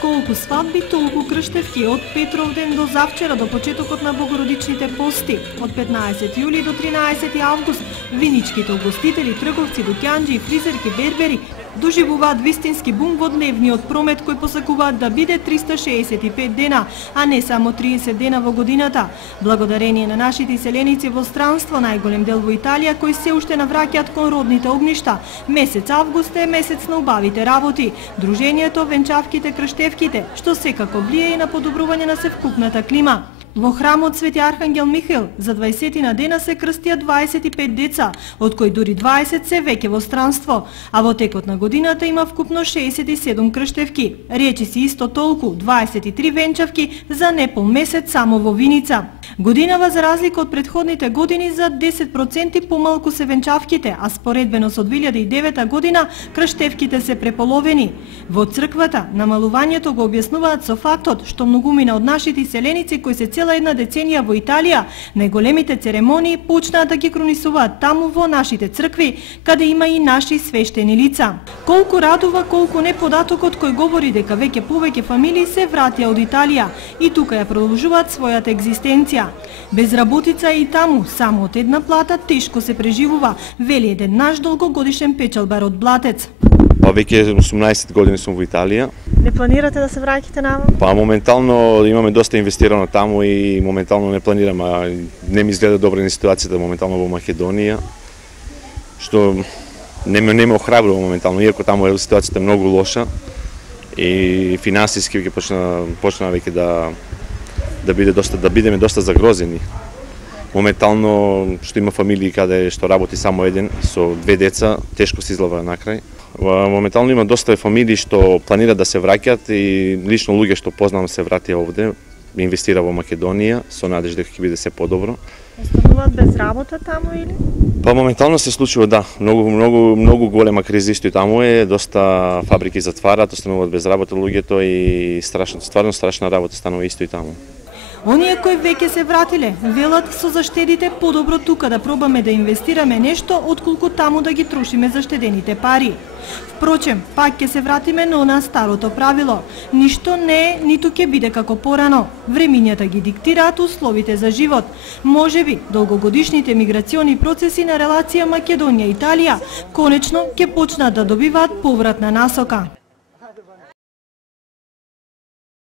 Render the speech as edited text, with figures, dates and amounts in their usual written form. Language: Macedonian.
Колку свадби, толку крштевки од Петровден до завчера до почетокот на Богородичните пости. Од 15 јули до 13 август виничките угостители, трговци, дуќанџи, фризерки, бербери доживуваат вистински бум во дневниот промет кој посакуваат да биде 365 дена, а не само 30 дена во годината. Благодарение на нашите селеници во странство, најголем дел во Италија кои се уште навраќаат кон родните огништа, месец август е месец на убавите работи, дружењето, венчавките, крштевките, што секако влие и на подобрување на севкупната клима. Во храмот Свети Архангел Михаил за 20 на дена се крстија 25 деца, од кои дури 20 се веќе во странство, а во текот на годината има вкупно 67 крштевки. Речиси исто толку, 23 венчавки за непол месец само во Виница. Годинава за разлика од претходните години за 10% помалку се венчавките, а споредбено со 2009 година крштевките се преполовени. Во црквата намалувањето го објаснуваат со фактот што многумина од нашите селеници кои се цела една деценија во Италија, најголемите церемонии почнаа да ги кронисуваат таму во нашите цркви, каде има и наши свештени лица. Колку радува, колку не податокот кој говори дека веќе повеќе фамилии се вратија од Италија и тука ја продолжуваат својата екзистенција. Безработица е и таму, само од една плата тешко се преживува, вели еден наш долгогодишен печалбар од Блатец. Веќе 18 години сум во Италија. Не планирате да се враќате наваму? Моментално имаме доста инвестирано таму и моментално не планираме, не ми изгледа добра ни ситуацијата моментално во Македонија, што не ме охрабрува моментално, иако таму ситуацијата е многу лоша и финансиски ќе почна веќе да бидеме доста загрозени. Моментално што има фамилии каде што работи само еден со две деца, тешко се излава на крај. Моментално има доста фамилии што планираат да се враќаат и лично луѓе што познавам се вратија овде, инвестира во Македонија со надежда дека ќе биде се подобро. Остануваат без работа таму или? Моментално се случува да, многу голема криза исто и таму е, доста фабрики затвараат, остануваат без работа луѓето и стварно страшна работа станува исто и таму. Оние кои веќе се вратиле, велат со заштедите подобро тука да пробаме да инвестираме нешто, отколку таму да ги трошиме заштедените пари. Впрочем, пак ќе се вратиме на старото правило. Ништо не е, ниту ќе биде како порано. Времињата ги диктираат условите за живот. Можеби, долгогодишните миграциони процеси на релација Македонија-Италија конечно ќе почнат да добиваат повратна насока.